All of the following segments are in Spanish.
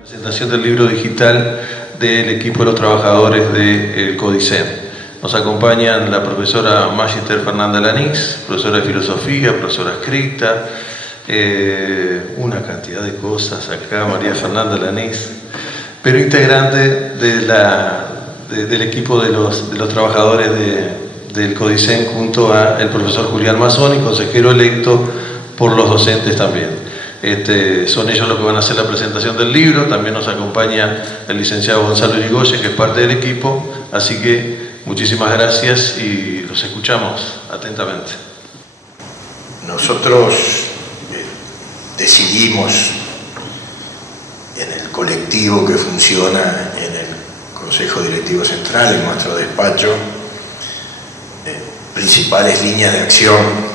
Presentación del libro digital del equipo de los trabajadores del CODICEN. Nos acompañan la profesora Magister Fernanda Lanís, profesora de filosofía, profesora escrita, una cantidad de cosas acá, María Fernanda Lanís, pero integrante del equipo de los trabajadores del CODICEN junto al profesor Julián Mazzoni, consejero electo por los docentes también. Son ellos los que van a hacer la presentación del libro. También nos acompaña el licenciado Gonzalo Irigoyen, que es parte del equipo, así que muchísimas gracias y los escuchamos atentamente. Nosotros decidimos en el colectivo que funciona en el Consejo Directivo Central, en nuestro despacho, principales líneas de acción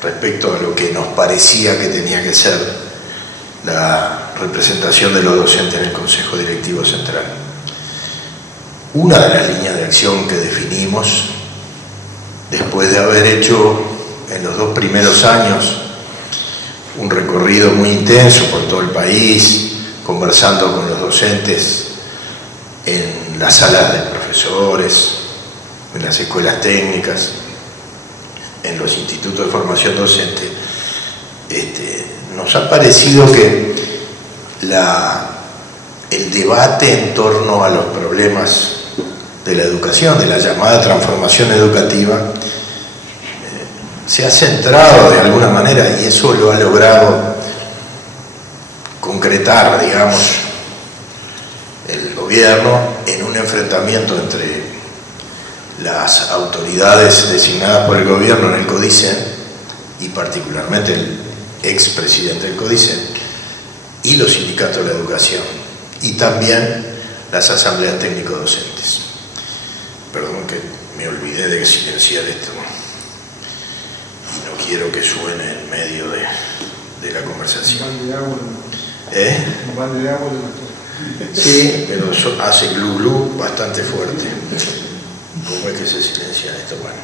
respecto a lo que nos parecía que tenía que ser la representación de los docentes en el Consejo Directivo Central. Una de las líneas de acción que definimos, después de haber hecho en los 2 primeros años un recorrido muy intenso por todo el país, conversando con los docentes en las salas de profesores, en las escuelas técnicas, en los institutos de formación docente, nos ha parecido que el debate en torno a los problemas de la educación, de la llamada transformación educativa, se ha centrado de alguna manera, y eso lo ha logrado concretar, digamos, el gobierno en un enfrentamiento entre las autoridades designadas por el gobierno en el CODICEN, y particularmente el expresidente del CODICEN, y los sindicatos de la educación, y también las asambleas técnico-docentes. Perdón que me olvidé de silenciar esto, y no quiero que suene en medio de la conversación. Un balde de agua. Sí, pero eso hace glu glu bastante fuerte. ¿Cómo es que se silencia esto? Bueno,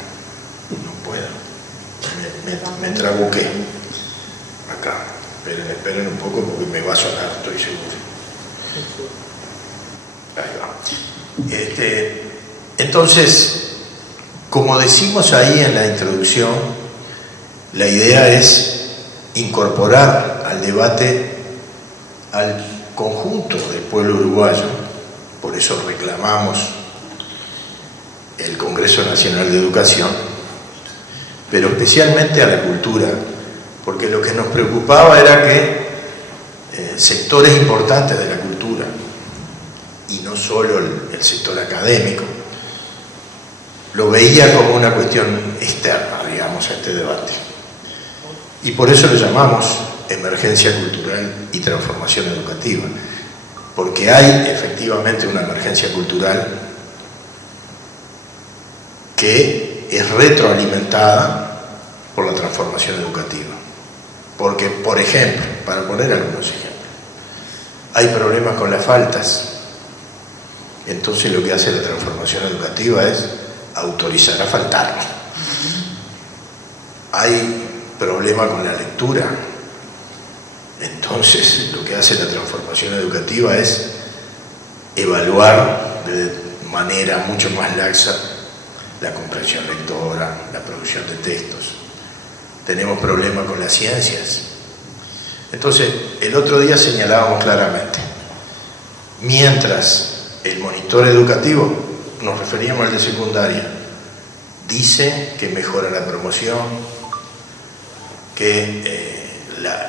no puedo. Me trabuqué. Acá. Esperen un poco porque me va a sonar, estoy seguro. Ahí va. Entonces, como decimos ahí en la introducción, la idea es incorporar al debate al conjunto del pueblo uruguayo. Por eso reclamamos el Congreso Nacional de Educación, pero especialmente a la cultura, porque lo que nos preocupaba era que sectores importantes de la cultura, y no solo el sector académico, lo veía como una cuestión externa, digamos, a este debate. Y por eso lo llamamos emergencia cultural y transformación educativa, porque hay efectivamente una emergencia cultural que es retroalimentada por la transformación educativa. Porque, por ejemplo, para poner algunos ejemplos, hay problemas con las faltas. Entonces lo que hace la transformación educativa es autorizar a faltar. Hay problema con la lectura. Entonces lo que hace la transformación educativa es evaluar de manera mucho más laxa la comprensión lectora, la producción de textos. Tenemos problemas con las ciencias. Entonces, el otro día señalábamos claramente, mientras el monitor educativo, nos referíamos al de secundaria, dice que mejora la promoción, que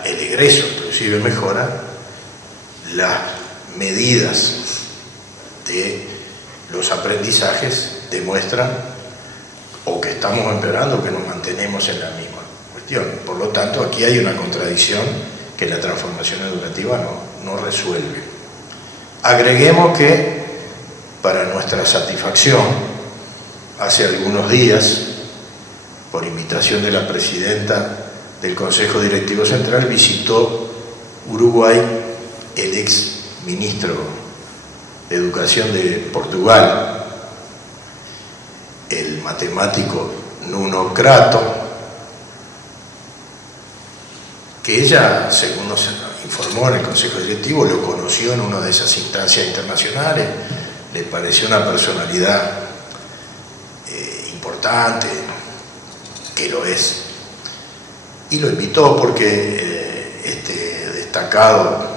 el egreso inclusive mejora, las medidas de los aprendizajes demuestran o que estamos empeorando o que nos mantenemos en la misma cuestión. Por lo tanto, aquí hay una contradicción que la transformación educativa no resuelve. Agreguemos que, para nuestra satisfacción, hace algunos días, por invitación de la presidenta del Consejo Directivo Central, visitó Uruguay el ex ministro de Educación de Portugal, el matemático Nuno Crato, que ella, según nos informó en el Consejo Directivo, lo conoció en una de esas instancias internacionales, le pareció una personalidad importante, que lo es, y lo invitó porque este destacado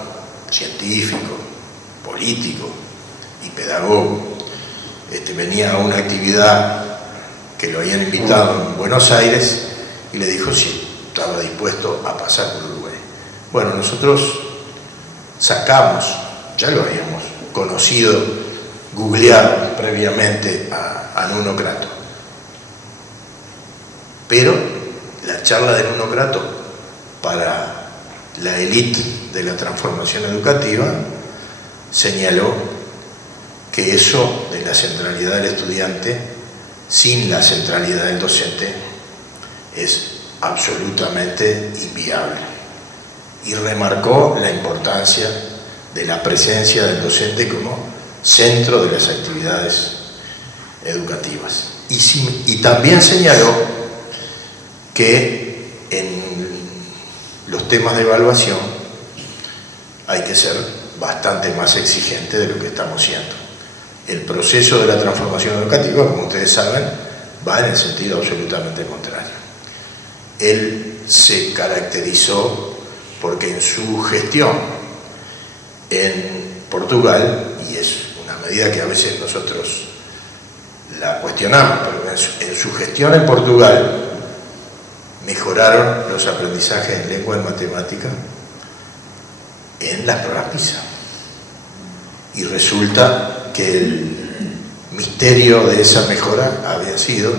científico, político y pedagogo venía a una actividad que lo habían invitado en Buenos Aires y le dijo si estaba dispuesto a pasar por Uruguay. Bueno, nosotros sacamos, ya lo habíamos conocido, googleado previamente a Nuno Crato, pero la charla de Nuno Crato para la élite de la transformación educativa señaló que eso de la centralidad del estudiante sin la centralidad del docente es absolutamente inviable, y remarcó la importancia de la presencia del docente como centro de las actividades educativas. Y también señaló que en los temas de evaluación hay que ser bastante más exigente de lo que estamos siendo. El proceso de la transformación educativa, como ustedes saben, va en el sentido absolutamente contrario. Él se caracterizó porque en su gestión en Portugal, y es una medida que a veces nosotros la cuestionamos, pero en su gestión en Portugal mejoraron los aprendizajes en lengua y matemática en las pruebas PISA. Y resulta que el misterio de esa mejora había sido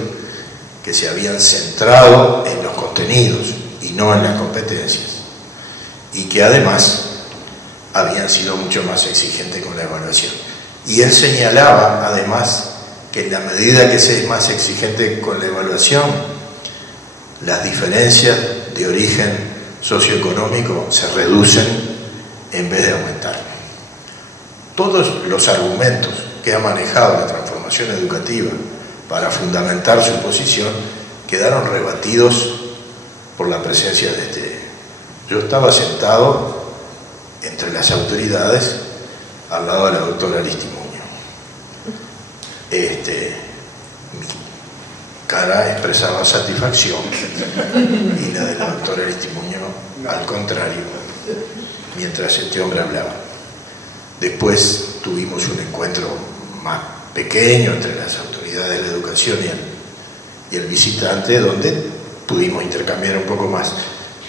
que se habían centrado en los contenidos y no en las competencias, y que además habían sido mucho más exigentes con la evaluación. Y él señalaba además que en la medida que se es más exigente con la evaluación, las diferencias de origen socioeconómico se reducen en vez de aumentar. Todos los argumentos que ha manejado la transformación educativa para fundamentar su posición quedaron rebatidos por la presencia de este. Yo estaba sentado entre las autoridades al lado de la doctora Aristimuño. Mi cara expresaba satisfacción y la de la doctora Aristimuño al contrario, mientras este hombre hablaba. Después tuvimos un encuentro más pequeño entre las autoridades de la educación y el visitante, donde pudimos intercambiar un poco más.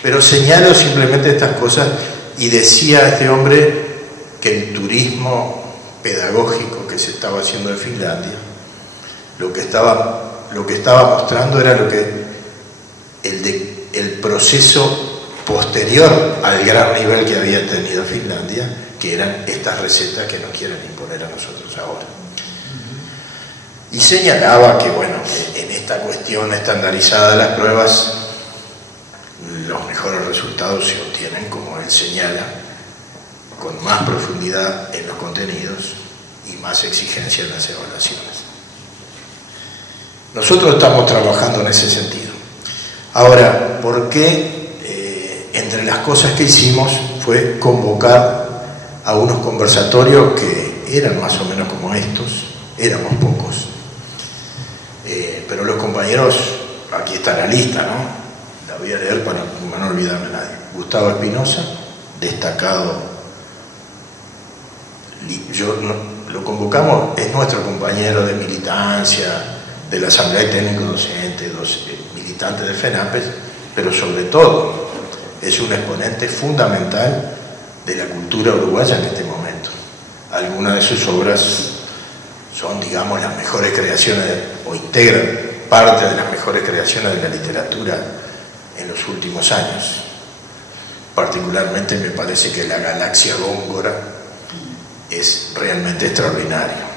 Pero señalo simplemente estas cosas, y decía este hombre que el turismo pedagógico que se estaba haciendo en Finlandia, lo que estaba mostrando era el proceso posterior al gran nivel que había tenido Finlandia, que eran estas recetas que nos quieren imponer a nosotros ahora. Y señalaba que, bueno, en esta cuestión estandarizada de las pruebas, los mejores resultados se obtienen, como él señala, con más profundidad en los contenidos y más exigencia en las evaluaciones. Nosotros estamos trabajando en ese sentido. Ahora, ¿por qué? Entre las cosas que hicimos fue convocar a unos conversatorios que eran más o menos como estos, éramos pocos. Pero los compañeros, aquí está la lista, ¿no? La voy a leer para no olvidarme a nadie. Gustavo Espinosa, destacado. Lo convocamos, es nuestro compañero de militancia, de la Asamblea Técnico Docente, militante de FENAPES, pero sobre todo es un exponente fundamental de la cultura uruguaya en este momento. Algunas de sus obras son, digamos, las mejores creaciones, o integran parte de las mejores creaciones de la literatura en los últimos años. Particularmente me parece que La Galaxia Góngora es realmente extraordinario.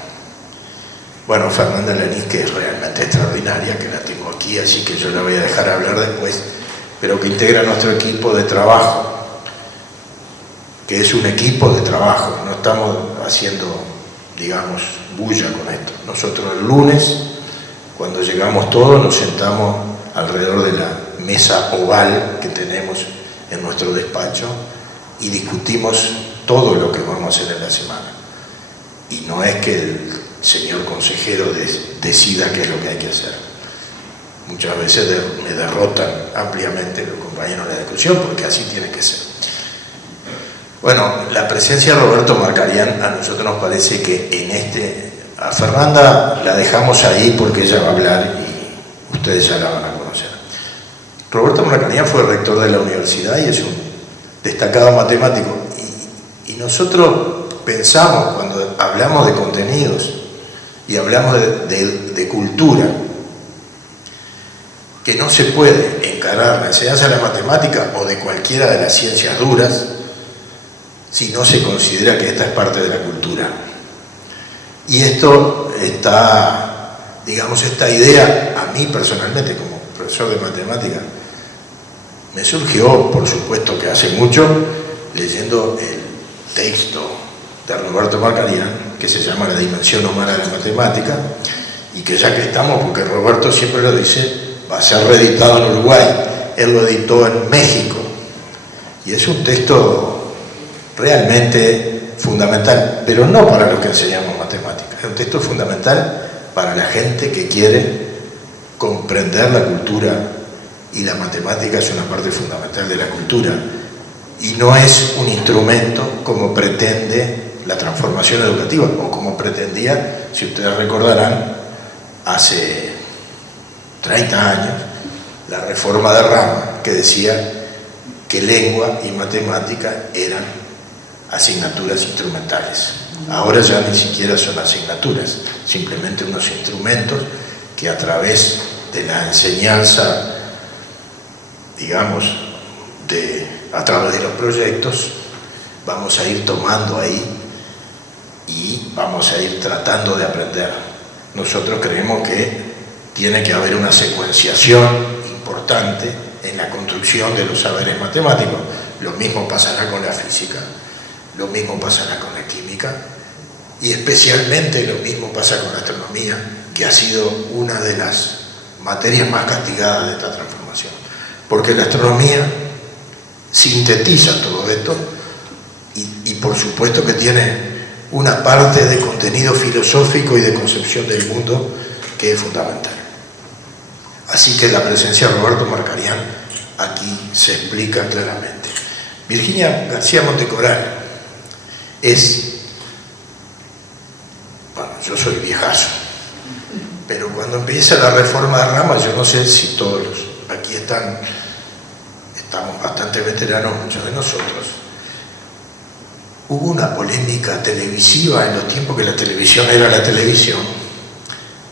Bueno, Fernanda Lanís, que es realmente extraordinaria, que la tengo aquí, así que yo la voy a dejar hablar después, pero que integra nuestro equipo de trabajo, que es un equipo de trabajo, no estamos haciendo, digamos, bulla con esto. Nosotros el lunes, cuando llegamos todos, nos sentamos alrededor de la mesa oval que tenemos en nuestro despacho y discutimos todo lo que vamos a hacer en la semana. Y no es que el señor consejero decida qué es lo que hay que hacer. Muchas veces me derrotan ampliamente los compañeros en la discusión, porque así tiene que ser. Bueno, la presencia de Roberto Marcarián a nosotros nos parece que a Fernanda la dejamos ahí porque ella va a hablar y ustedes ya la van a conocer. Roberto Marcarián fue rector de la universidad y es un destacado matemático. Y nosotros pensamos, cuando hablamos de contenidos y hablamos de cultura, que no se puede encarar la enseñanza de la matemática o de cualquiera de las ciencias duras si no se considera que esta es parte de la cultura. Y esto está, digamos, esta idea, a mí personalmente como profesor de matemática, me surgió, por supuesto que hace mucho, leyendo el texto de Roberto Marcarián, que se llama La dimensión humana de la matemática, y que ya que estamos, porque Roberto siempre lo dice, va a ser reeditado en Uruguay, él lo editó en México, y es un texto realmente fundamental, pero no para los que enseñamos matemáticas, es un texto fundamental para la gente que quiere comprender la cultura, y la matemática es una parte fundamental de la cultura, y no es un instrumento como pretende la transformación educativa, o como pretendía, si ustedes recordarán, hace 30 años, la reforma de Rama, que decía que lengua y matemática eran asignaturas instrumentales. Ahora ya ni siquiera son asignaturas, simplemente unos instrumentos que a través de la enseñanza, digamos, a través de los proyectos, vamos a ir tomando ahí y vamos a ir tratando de aprender. Nosotros creemos que tiene que haber una secuenciación importante en la construcción de los saberes matemáticos. Lo mismo pasará con la física, lo mismo pasará con la química, y especialmente lo mismo pasa con la astronomía, que ha sido una de las materias más castigadas de esta transformación, porque la astronomía sintetiza todo esto y por supuesto que tiene una parte de contenido filosófico y de concepción del mundo que es fundamental. Así que la presencia de Roberto Marcarián aquí se explica claramente. Virginia García Montecoral bueno, yo soy viejazo, pero cuando empieza la reforma de Rama, yo no sé si todos aquí estamos bastante veteranos, muchos de nosotros. Hubo una polémica televisiva en los tiempos que la televisión era la televisión,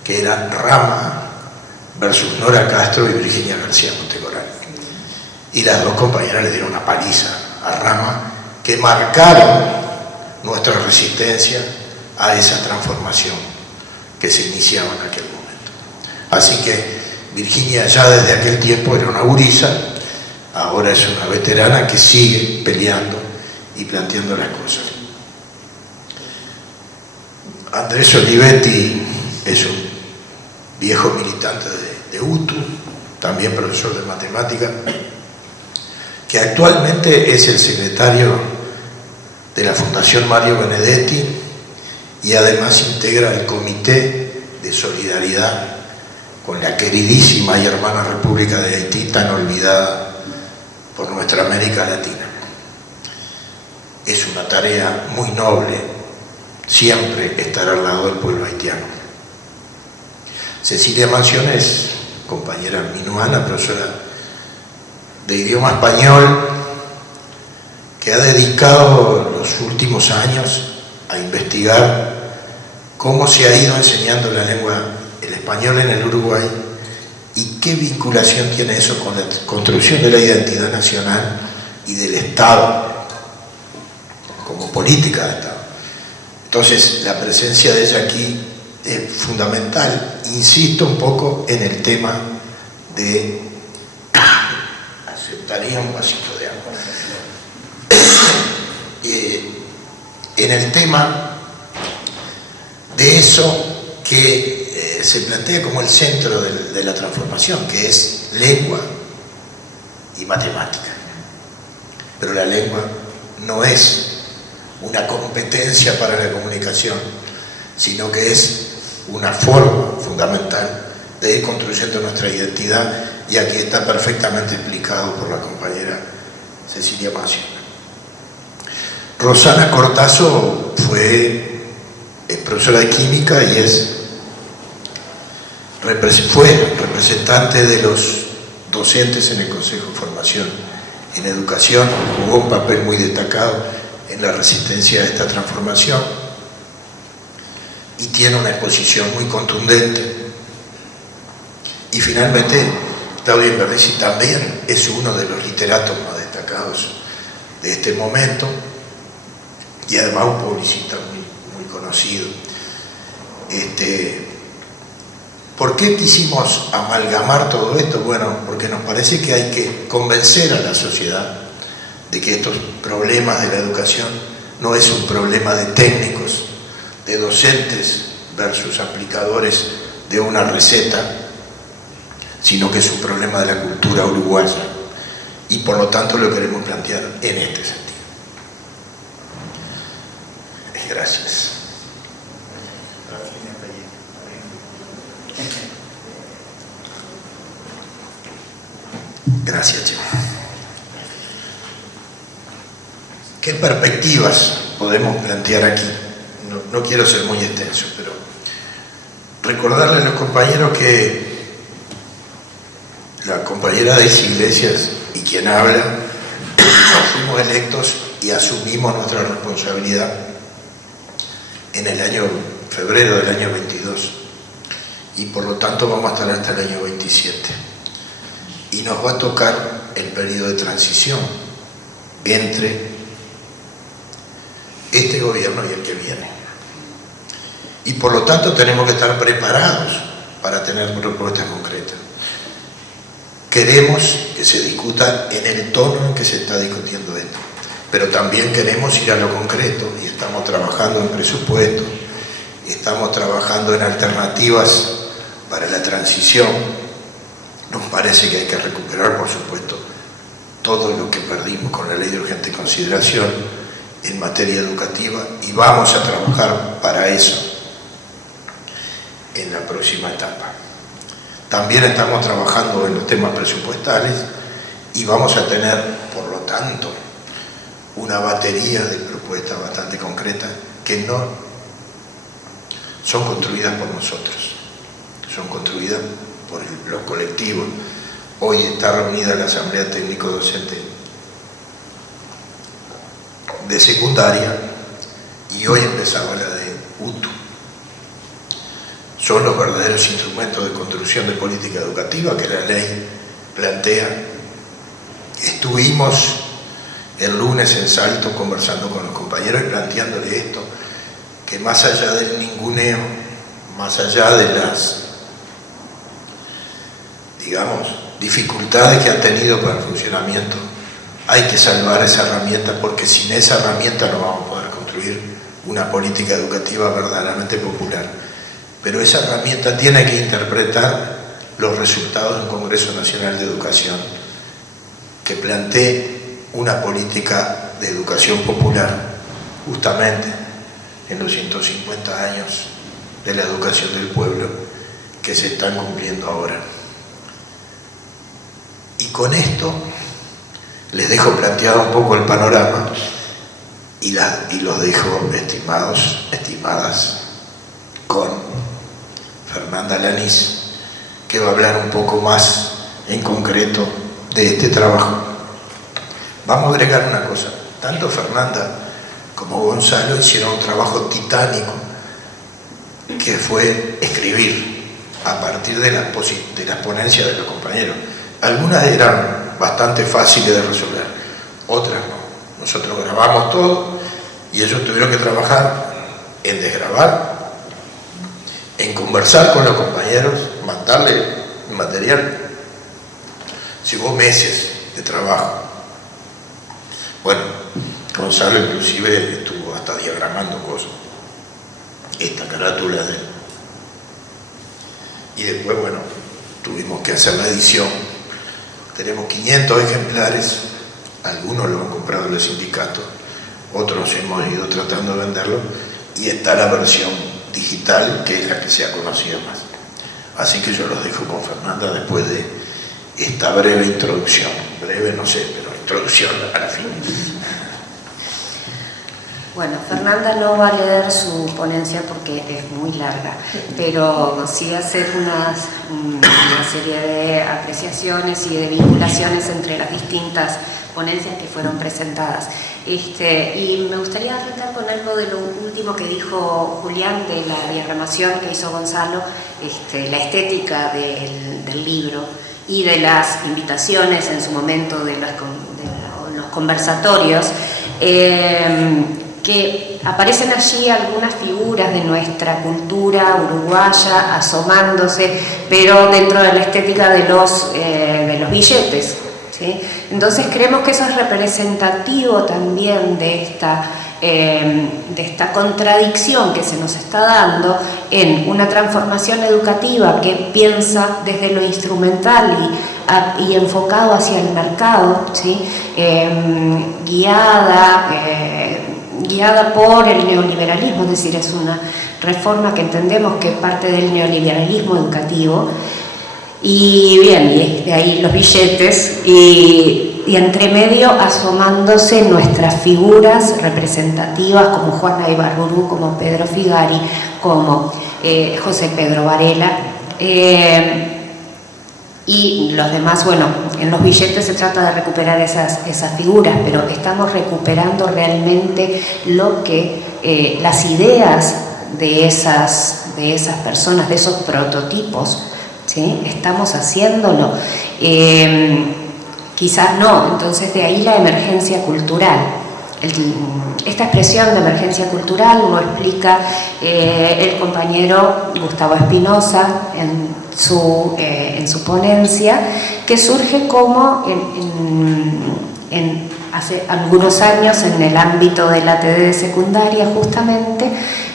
que era Rama versus Nora Castro y Virginia García Montecoral. Y las dos compañeras le dieron una paliza a Rama, que marcaron nuestra resistencia a esa transformación que se iniciaba en aquel momento. Así que Virginia ya desde aquel tiempo era una gurisa, ahora es una veterana que sigue peleando y planteando las cosas. Andrés Olivetti es un viejo militante de UTU, también profesor de matemática, que actualmente es el secretario de la Fundación Mario Benedetti y además integra el Comité de Solidaridad con la queridísima y hermana República de Haití, tan olvidada por nuestra América Latina. Es una tarea muy noble siempre estar al lado del pueblo haitiano. Cecilia Manción es compañera minuana, profesora de idioma español, que ha dedicado los últimos años a investigar cómo se ha ido enseñando la lengua, el español en el Uruguay, y qué vinculación tiene eso con la construcción de la identidad nacional y del Estado, como política de Estado. Entonces, la presencia de ella aquí es fundamental. Insisto un poco en el tema de... aceptaría un vasito de agua. En el tema de eso que se plantea como el centro de la transformación, que es lengua y matemática. Pero la lengua no es una competencia para la comunicación, sino que es una forma fundamental de ir construyendo nuestra identidad, y aquí está perfectamente explicado por la compañera Cecilia Maggio. Rosana Cortazo fue profesora de química y fue representante de los docentes en el Consejo de Formación en Educación, jugó un papel muy destacado en la resistencia a esta transformación y tiene una exposición muy contundente. Y finalmente, Claudia Inverrisi también es uno de los literatos más destacados de este momento y además un publicista muy conocido. ¿Por qué quisimos amalgamar todo esto? Bueno, porque nos parece que hay que convencer a la sociedad de que estos problemas de la educación no es un problema de técnicos, de docentes versus aplicadores de una receta, sino que es un problema de la cultura uruguaya, y por lo tanto lo queremos plantear en este sentido. Gracias. Gracias, Che. ¿Qué perspectivas podemos plantear aquí? No quiero ser muy extenso, pero recordarle a los compañeros que la compañera Daisy Iglesias y quien habla fuimos electos y asumimos nuestra responsabilidad en el año febrero del año 22, y por lo tanto vamos a estar hasta el año 27, y nos va a tocar el periodo de transición entre este gobierno y el que viene, y por lo tanto tenemos que estar preparados para tener propuestas concretas. Queremos que se discuta en el tono en que se está discutiendo esto, pero también queremos ir a lo concreto, y estamos trabajando en presupuestos, estamos trabajando en alternativas para la transición. Nos parece que hay que recuperar, por supuesto, todo lo que perdimos con la ley de urgente consideración en materia educativa, y vamos a trabajar para eso en la próxima etapa. También estamos trabajando en los temas presupuestales y vamos a tener, por lo tanto, una batería de propuestas bastante concretas que no son construidas por nosotros, son construidas por los colectivos. Hoy está reunida la Asamblea Técnico Docente de secundaria y hoy empezaba la de UTU. Son los verdaderos instrumentos de construcción de política educativa que la ley plantea. Estuvimos el lunes en Salto conversando con los compañeros y planteándole esto, que más allá del ninguneo, más allá de las, digamos, dificultades que han tenido para el funcionamiento, hay que salvar esa herramienta, porque sin esa herramienta no vamos a poder construir una política educativa verdaderamente popular. Pero esa herramienta tiene que interpretar los resultados de un Congreso Nacional de Educación que plantee una política de educación popular justamente en los 150 años de la educación del pueblo que se están cumpliendo ahora. Y con esto les dejo planteado un poco el panorama y los dejo, estimados, estimadas, con Fernanda Lanís, que va a hablar un poco más en concreto de este trabajo. Vamos a agregar una cosa: tanto Fernanda como Gonzalo hicieron un trabajo titánico, que fue escribir a partir de las ponencias de los compañeros. Algunas eran bastante fáciles de resolver, otras no. Nosotros grabamos todo y ellos tuvieron que trabajar en desgrabar, en conversar con los compañeros, mandarle material. Llevó meses de trabajo. Bueno, Gonzalo inclusive estuvo hasta diagramando cosas, esta carátula de él. Y después, bueno, tuvimos que hacer la edición. Tenemos 500 ejemplares, algunos los han comprado los sindicatos, otros hemos ido tratando de venderlo, y está la versión digital, que es la que se ha conocido más. Así que yo los dejo con Fernanda después de esta breve introducción. Breve no sé, pero introducción al fin. Bueno, Fernanda no va a leer su ponencia porque es muy larga, pero sí hacer una serie de apreciaciones y de vinculaciones entre las distintas ponencias que fueron presentadas. Y me gustaría arrancar con algo de lo último que dijo Julián, de la diagramación que hizo Gonzalo, la estética del libro y de las invitaciones en su momento de los conversatorios, que aparecen allí algunas figuras de nuestra cultura uruguaya asomándose, pero dentro de la estética de los billetes, ¿sí? Entonces creemos que eso es representativo también de esta contradicción que se nos está dando en una transformación educativa que piensa desde lo instrumental y enfocado hacia el mercado, ¿sí? Guiada por el neoliberalismo, es decir, es una reforma que entendemos que parte del neoliberalismo educativo, y bien, y de ahí los billetes, y entre medio asomándose nuestras figuras representativas como Juana Ibarburu, como Pedro Figari, como José Pedro Varela, y los demás. Bueno, en los billetes se trata de recuperar esas figuras, pero estamos recuperando realmente las ideas de esas personas, de esos prototipos, ¿sí? Estamos haciéndolo. Quizás no. Entonces, de ahí la emergencia cultural. Esta expresión de emergencia cultural lo explica el compañero Gustavo Espinosa en su ponencia, que surge como hace algunos años en el ámbito de la TD de secundaria justamente,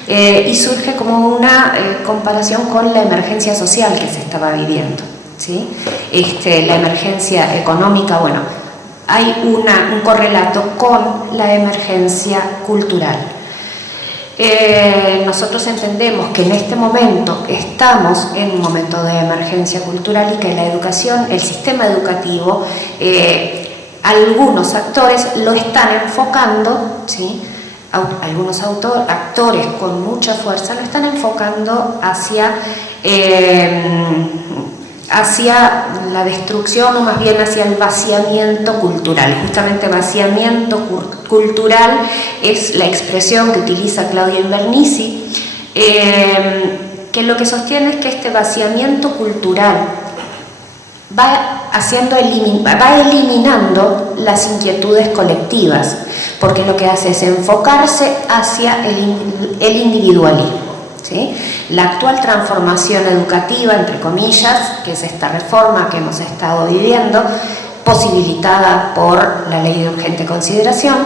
y surge como una comparación con la emergencia social que se estaba viviendo, ¿sí? La emergencia económica, bueno, hay un correlato con la emergencia cultural. Nosotros entendemos que en este momento estamos en un momento de emergencia cultural y que la educación, el sistema educativo, algunos actores lo están enfocando, ¿sí? Algunos actores con mucha fuerza lo están enfocando hacia la destrucción, o más bien hacia el vaciamiento cultural. Justamente vaciamiento cultural es la expresión que utiliza Claudio Invernizzi, que lo que sostiene es que este vaciamiento cultural va eliminando las inquietudes colectivas, porque lo que hace es enfocarse hacia el individualismo, ¿sí? La actual transformación educativa, entre comillas, que es esta reforma que hemos estado viviendo, posibilitada por la ley de urgente consideración,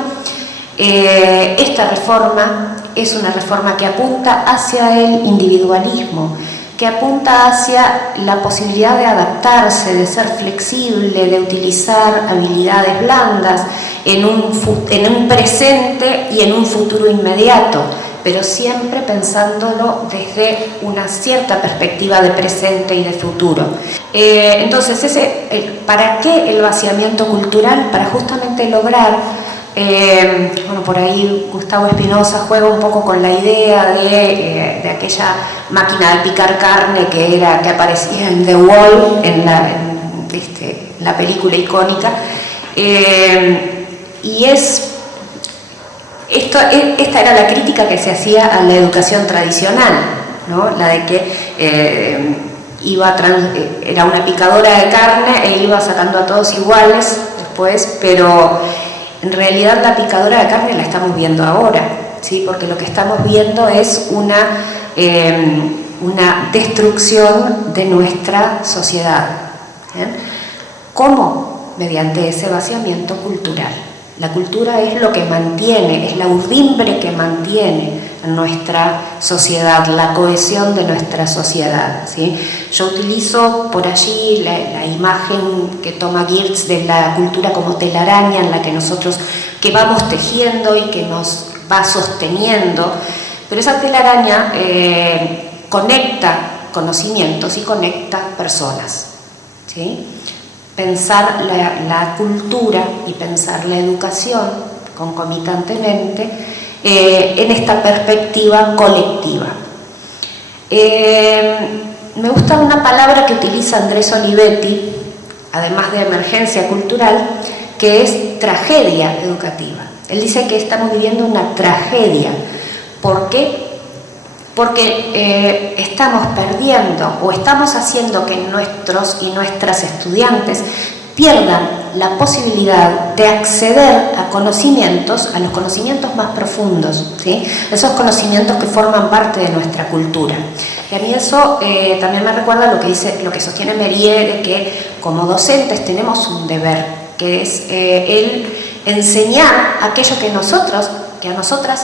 esta reforma es una reforma que apunta hacia el individualismo, que apunta hacia la posibilidad de adaptarse, de ser flexible, de utilizar habilidades blandas en un presente y en un futuro inmediato, pero siempre pensándolo desde una cierta perspectiva de presente y de futuro. Entonces, ¿para qué el vaciamiento cultural? Para justamente lograr, por ahí Gustavo Espinosa juega un poco con la idea de aquella máquina de picar carne que aparecía en The Wall, en la película icónica, y esta era la crítica que se hacía a la educación tradicional, ¿no? La de que era una picadora de carne e iba sacando a todos iguales después, pero en realidad la picadora de carne la estamos viendo ahora, ¿sí? Porque lo que estamos viendo es una destrucción de nuestra sociedad. ¿Cómo? Mediante ese vaciamiento cultural. La cultura es lo que mantiene, es la urdimbre que mantiene nuestra sociedad, la cohesión de nuestra sociedad, ¿sí? Yo utilizo por allí la imagen que toma Geertz de la cultura como telaraña, en la que nosotros vamos tejiendo y que nos va sosteniendo, pero esa telaraña conecta conocimientos y conecta personas, ¿sí? Pensar la cultura y pensar la educación concomitantemente en esta perspectiva colectiva. Me gusta una palabra que utiliza Andrés Olivetti, además de emergencia cultural, que es tragedia educativa. Él dice que estamos viviendo una tragedia. ¿Por qué? Porque estamos perdiendo o estamos haciendo que nuestros y nuestras estudiantes pierdan la posibilidad de acceder a conocimientos, a los conocimientos más profundos, ¿sí? Esos conocimientos que forman parte de nuestra cultura. Y a mí eso también me recuerda lo que sostiene Mérier, de que como docentes tenemos un deber, que es el enseñar aquello que a nosotras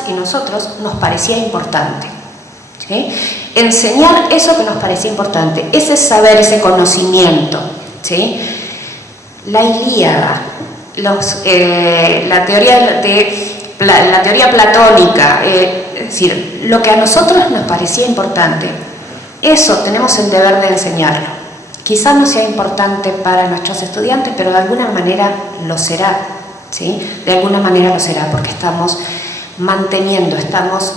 y nosotros nos parecía importante, ¿sí? Enseñar eso que nos parecía importante, ese saber, ese conocimiento, ¿sí? La Ilíada, la teoría platónica, es decir, lo que a nosotros nos parecía importante, eso tenemos el deber de enseñarlo. Quizás no sea importante para nuestros estudiantes, pero de alguna manera lo será, ¿sí? De alguna manera lo será, porque estamos manteniendo, estamos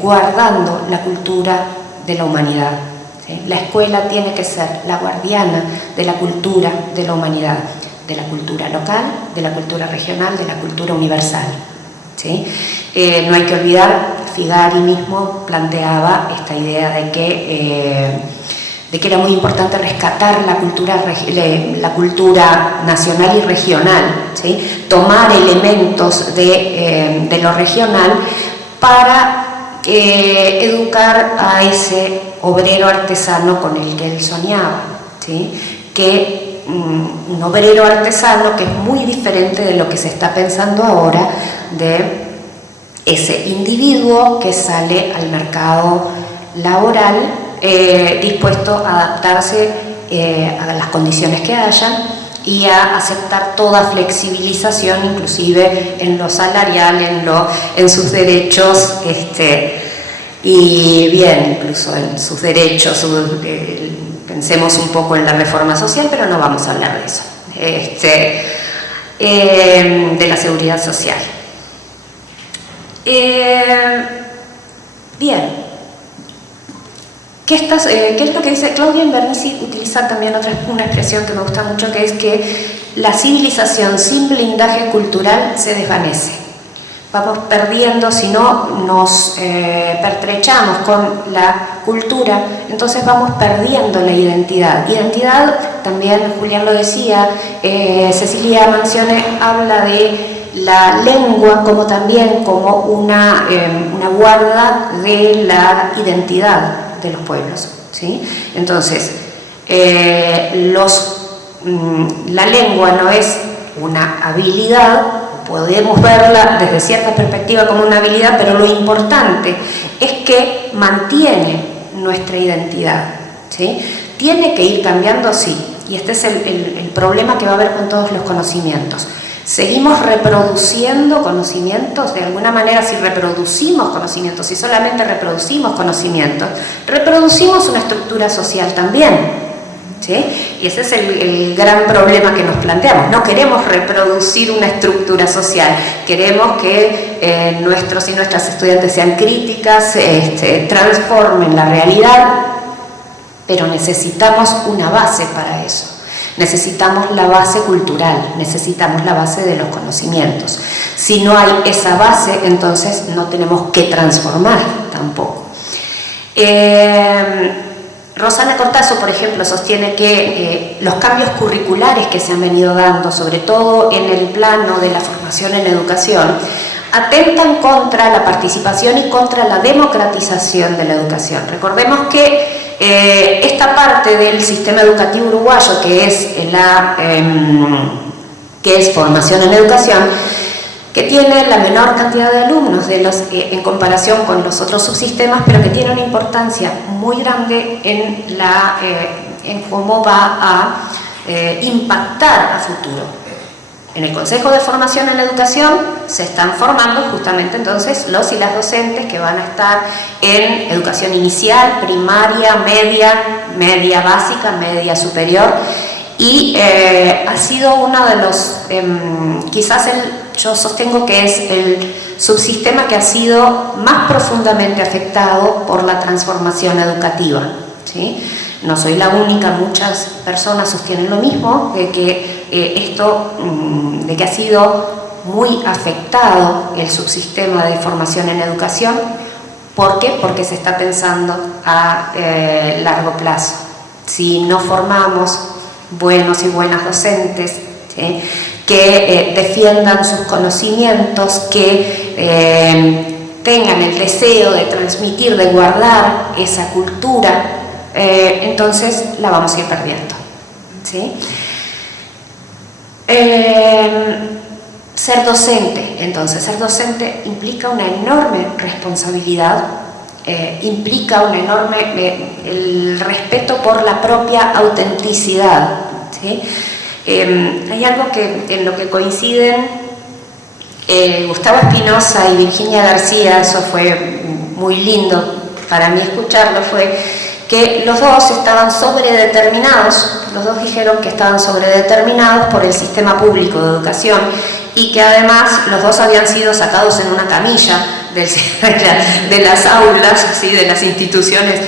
guardando la cultura de la humanidad. ¿Sí? La escuela tiene que ser la guardiana de la cultura de la humanidad, de la cultura local, de la cultura regional, de la cultura universal, ¿sí? No hay que olvidar, Figari mismo planteaba esta idea de que era muy importante rescatar la cultura nacional y regional, ¿sí? Tomar elementos de lo regional para educar a ese obrero artesano con el que él soñaba, ¿sí? Un obrero artesano que es muy diferente de lo que se está pensando ahora, de ese individuo que sale al mercado laboral dispuesto a adaptarse a las condiciones que hayan y a aceptar toda flexibilización, inclusive en lo salarial, en sus derechos, y bien, incluso en sus derechos, pensemos un poco en la reforma social, pero no vamos a hablar de eso, de la seguridad social. Bien. ¿Qué es lo que dice Claudia Invernizzi? Utiliza también una expresión que me gusta mucho, que es que la civilización sin blindaje cultural se desvanece. Vamos perdiendo, si no nos pertrechamos con la cultura, entonces vamos perdiendo la identidad. Identidad, también Julián lo decía, Cecilia Mansione habla de la lengua como también como una guarda de la identidad de los pueblos, ¿sí? Entonces, la lengua no es una habilidad, podemos verla desde cierta perspectiva como una habilidad, pero lo importante es que mantiene nuestra identidad, ¿sí? Tiene que ir cambiando, sí, y este es el problema que va a haber con todos los conocimientos. Seguimos reproduciendo conocimientos, de alguna manera si reproducimos conocimientos, si solamente reproducimos conocimientos, reproducimos una estructura social también, ¿sí? Y ese es el gran problema que nos planteamos. No queremos reproducir una estructura social, queremos que nuestros y nuestras estudiantes sean críticas, transformen la realidad, pero necesitamos una base para eso. Necesitamos la base cultural, necesitamos la base de los conocimientos. Si no hay esa base, entonces no tenemos que transformar tampoco. Rosana Cortazo, por ejemplo, sostiene que los cambios curriculares que se han venido dando, sobre todo en el plano de la formación en educación, atentan contra la participación y contra la democratización de la educación. Recordemos que esta parte del sistema educativo uruguayo, que es formación en educación, que tiene la menor cantidad de alumnos en comparación con los otros subsistemas, pero que tiene una importancia muy grande en cómo va a impactar a futuro. En el Consejo de Formación en la Educación se están formando justamente entonces los y las docentes que van a estar en educación inicial, primaria, media básica, media superior, y ha sido uno de los, quizás yo sostengo que es el subsistema que ha sido más profundamente afectado por la transformación educativa, ¿sí? No soy la única, muchas personas sostienen lo mismo, de que de que ha sido muy afectado el subsistema de formación en educación. ¿Por qué? Porque se está pensando a largo plazo. Si no formamos buenos y buenas docentes, ¿sí?, que defiendan sus conocimientos, que tengan el deseo de transmitir, de guardar esa cultura, entonces la vamos a ir perdiendo, ¿sí? Ser docente, entonces, ser docente implica una enorme responsabilidad, implica un enorme el respeto por la propia autenticidad, ¿sí? Hay algo en lo que coinciden Gustavo Espinosa y Virginia García, eso fue muy lindo para mí escucharlo, fue que los dos estaban sobredeterminados, los dos dijeron que estaban sobredeterminados por el sistema público de educación y que además los dos habían sido sacados en una camilla de las aulas, ¿sí?, de las instituciones,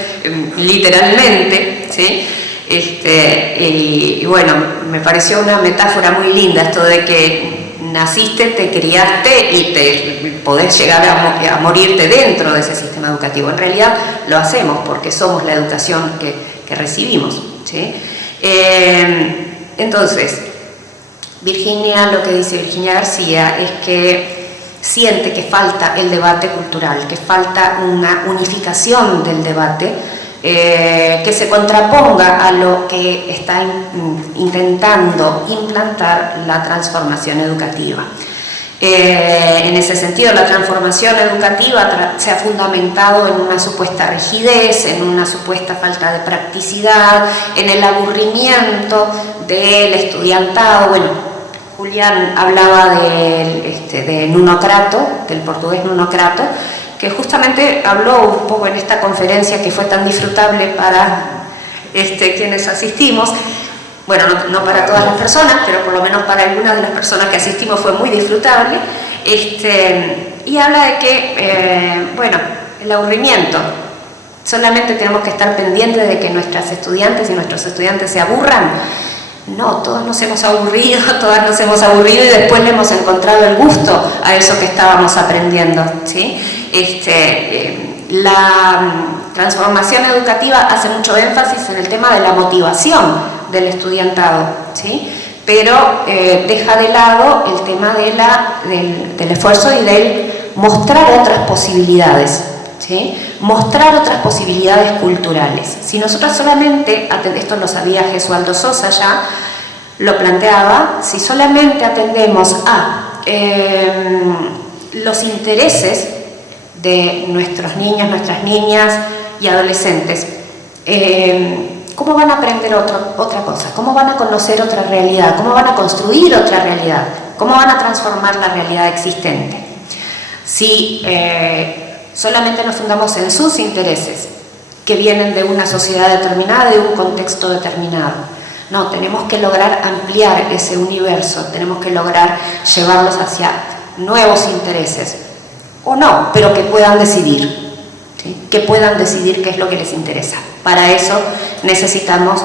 literalmente, ¿sí? Y bueno, me pareció una metáfora muy linda esto de que naciste, te criaste y te podés llegar a morirte dentro de ese sistema educativo. En realidad lo hacemos porque somos la educación que recibimos, ¿sí? Entonces, lo que dice Virginia García es que siente que falta el debate cultural, que falta una unificación del debate, que se contraponga a lo que está intentando implantar la transformación educativa. En ese sentido, la transformación educativa se ha fundamentado en una supuesta rigidez, en una supuesta falta de practicidad, en el aburrimiento del estudiantado. Bueno, Julián hablaba de Nuno Crato, del portugués Nuno Crato, que justamente habló un poco en esta conferencia que fue tan disfrutable para quienes asistimos. Bueno, no para todas las personas, pero por lo menos para algunas de las personas que asistimos fue muy disfrutable. Y habla de que, bueno, el aburrimiento, solamente tenemos que estar pendientes de que nuestras estudiantes y nuestros estudiantes se aburran. No, todos nos hemos aburrido, todas nos hemos aburrido y después le hemos encontrado el gusto a eso que estábamos aprendiendo, ¿sí? La transformación educativa hace mucho énfasis en el tema de la motivación del estudiantado, ¿sí? Pero deja de lado el tema del esfuerzo y del mostrar otras posibilidades, ¿sí? Mostrar otras posibilidades culturales. Si nosotros solamente, esto lo sabía Gesualdo Sosa ya, lo planteaba, si solamente atendemos a los intereses de nuestros niños, nuestras niñas y adolescentes, ¿cómo van a aprender otra cosa? ¿Cómo van a conocer otra realidad? ¿Cómo van a construir otra realidad? ¿Cómo van a transformar la realidad existente? Si solamente nos fundamos en sus intereses, que vienen de una sociedad determinada, de un contexto determinado. No, tenemos que lograr ampliar ese universo, tenemos que lograr llevarlos hacia nuevos intereses, o no, pero que puedan decidir, ¿sí? Que puedan decidir qué es lo que les interesa. Para eso necesitamos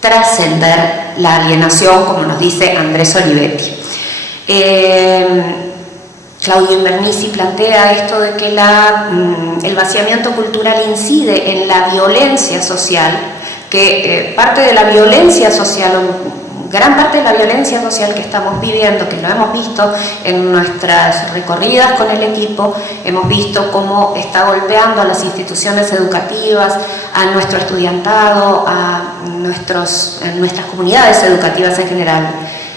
trascender la alienación, como nos dice Andrés Olivetti. Claudio Invernizzi plantea esto de que el vaciamiento cultural incide en la violencia social, que parte de la violencia social, gran parte de la violencia social que estamos viviendo, que lo hemos visto en nuestras recorridas con el equipo, hemos visto cómo está golpeando a las instituciones educativas, a nuestro estudiantado, a nuestras comunidades educativas en general,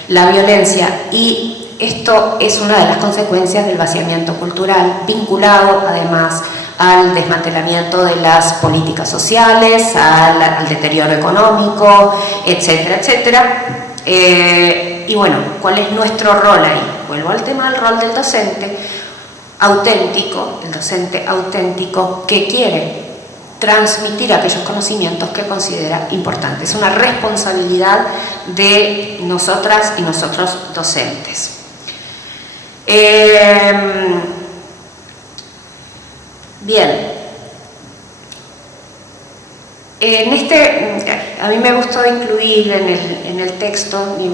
la violencia, y esto es una de las consecuencias del vaciamiento cultural, vinculado además al desmantelamiento de las políticas sociales, al deterioro económico, etcétera, etcétera. Y bueno, ¿cuál es nuestro rol ahí? Vuelvo al tema del rol del docente auténtico, el docente auténtico que quiere transmitir aquellos conocimientos que considera importantes. Es una responsabilidad de nosotras y nosotros docentes. Bien. A mí me gustó incluir en el texto, y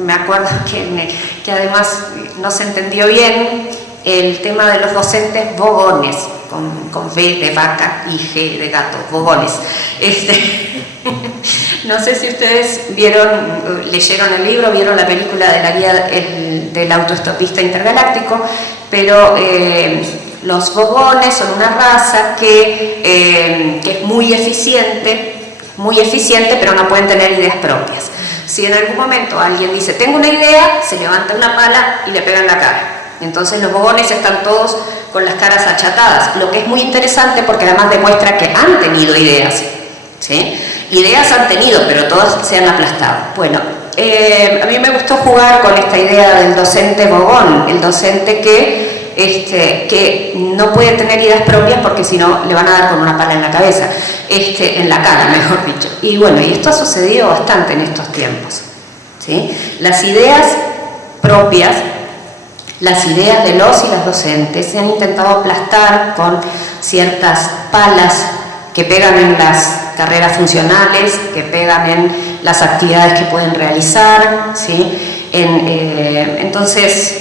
me acuerdo que además no se entendió bien, el tema de los docentes bogones, con V de vaca y G de gato, bogones. No sé si ustedes leyeron el libro, vieron la película de la guía del autoestopista intergaláctico, pero los bogones son una raza que es muy eficiente, pero no pueden tener ideas propias. Si en algún momento alguien dice, tengo una idea, se levanta una pala y le pega en la cara. Entonces los bogones están todos con las caras achatadas, lo que es muy interesante porque además demuestra que han tenido ideas, ¿sí? Ideas han tenido, pero todas se han aplastado. Bueno, a mí me gustó jugar con esta idea del docente bogón, el docente que no puede tener ideas propias porque si no le van a dar con una pala en la cabeza, en la cara, mejor dicho. Y bueno, y esto ha sucedido bastante en estos tiempos, ¿sí? Las ideas propias, las ideas de los y las docentes se han intentado aplastar con ciertas palas que pegan en las carreras funcionales, que pegan en las actividades que pueden realizar, ¿sí? Entonces,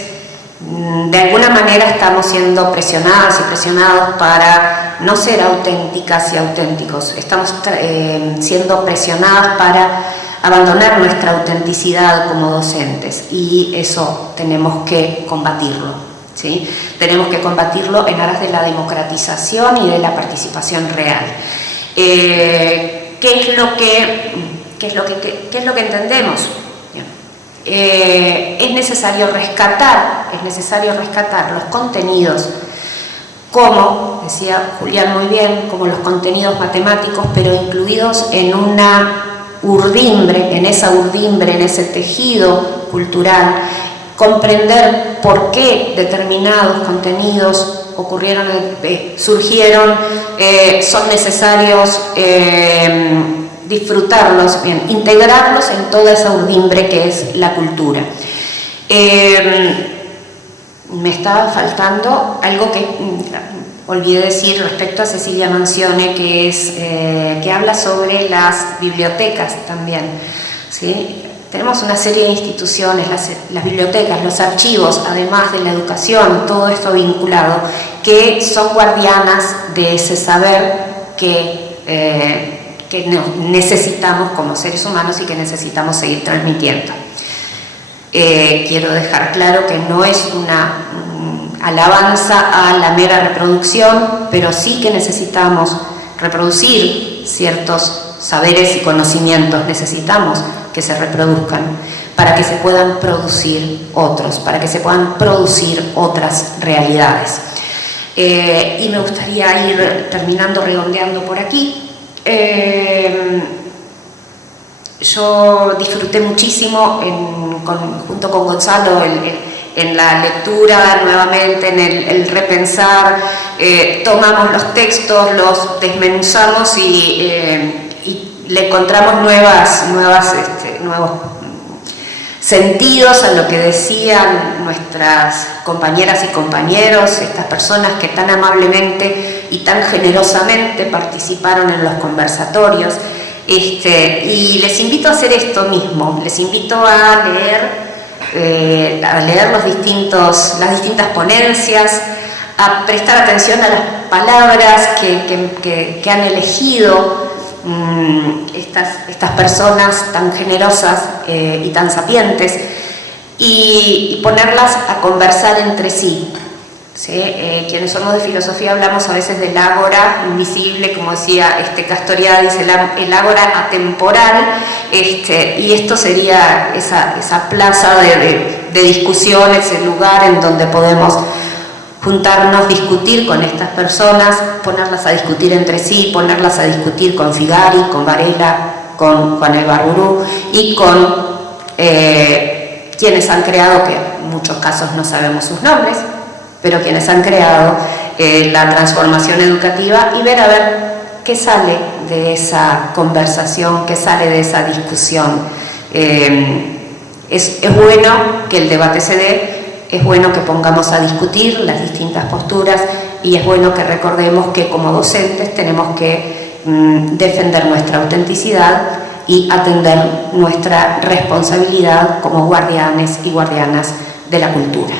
de alguna manera estamos siendo presionadas y presionados para no ser auténticas y auténticos. Estamos siendo presionadas para abandonar nuestra autenticidad como docentes y eso tenemos que combatirlo, ¿sí? Tenemos que combatirlo en aras de la democratización y de la participación real. ¿Qué es lo que entendemos? Es necesario rescatar los contenidos, como decía Julián muy bien, como los contenidos matemáticos, pero incluidos en una urdimbre, en ese tejido cultural, comprender por qué determinados contenidos surgieron, son necesarios disfrutarlos, bien, integrarlos en toda esa urdimbre que es la cultura. Me estaba faltando algo que olvidé decir respecto a Cecilia Mansione, que habla sobre las bibliotecas también, ¿sí? Tenemos una serie de instituciones, las bibliotecas, los archivos, además de la educación, todo esto vinculado, que son guardianas de ese saber que necesitamos como seres humanos y que necesitamos seguir transmitiendo. Quiero dejar claro que no es una alabanza a la mera reproducción, pero sí que necesitamos reproducir ciertos saberes y conocimientos, necesitamos que se reproduzcan para que se puedan producir otros, para que se puedan producir otras realidades. Y me gustaría ir terminando, redondeando por aquí. Yo disfruté muchísimo junto con Gonzalo en la lectura, nuevamente en el repensar, tomamos los textos, los desmenuzamos y le encontramos nuevos sentidos a lo que decían nuestras compañeras y compañeros, estas personas que tan amablemente y tan generosamente participaron en los conversatorios. Y les invito a hacer esto mismo, les invito a leer las distintas ponencias, a prestar atención a las palabras que han elegido estas personas tan generosas y tan sapientes y ponerlas a conversar entre sí. ¿Sí? Quienes somos de filosofía hablamos a veces del ágora invisible, como decía Castoriadis, el ágora atemporal, y esto sería esa plaza de discusión, ese lugar en donde podemos juntarnos, discutir con estas personas, ponerlas a discutir entre sí, ponerlas a discutir con Figari, con Varela, con Juan Ibarburu y con quienes han creado, que en muchos casos no sabemos sus nombres, pero quienes han creado la transformación educativa, y ver a ver qué sale de esa conversación, qué sale de esa discusión. Es bueno que el debate se dé, es bueno que pongamos a discutir las distintas posturas, y es bueno que recordemos que como docentes tenemos que defender nuestra autenticidad y atender nuestra responsabilidad como guardianes y guardianas de la cultura.